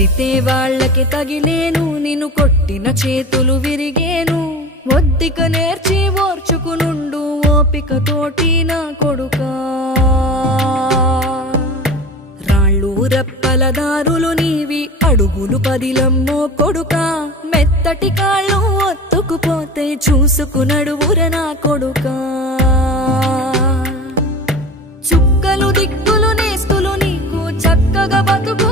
కొట్టితే వాళ్ళకి తగిలేను, నిన్ను కొట్టిన చేతులు విరిగేను. ఒద్దిక నేర్చి ఓర్చుకునుండు ఓపికతోటి నా కొడుకా. రాళ్ళు రెప్పల దారులు నీవి, అడుగులు పదిలమ్మో కొడుకా. మెత్తటి కాళ్ళు ఒత్తుకుపోతే చూసుకునడువుర నా కొడుకా. చుక్కలు దిక్కులు నేస్తులు నీకు చక్కగా బతుకు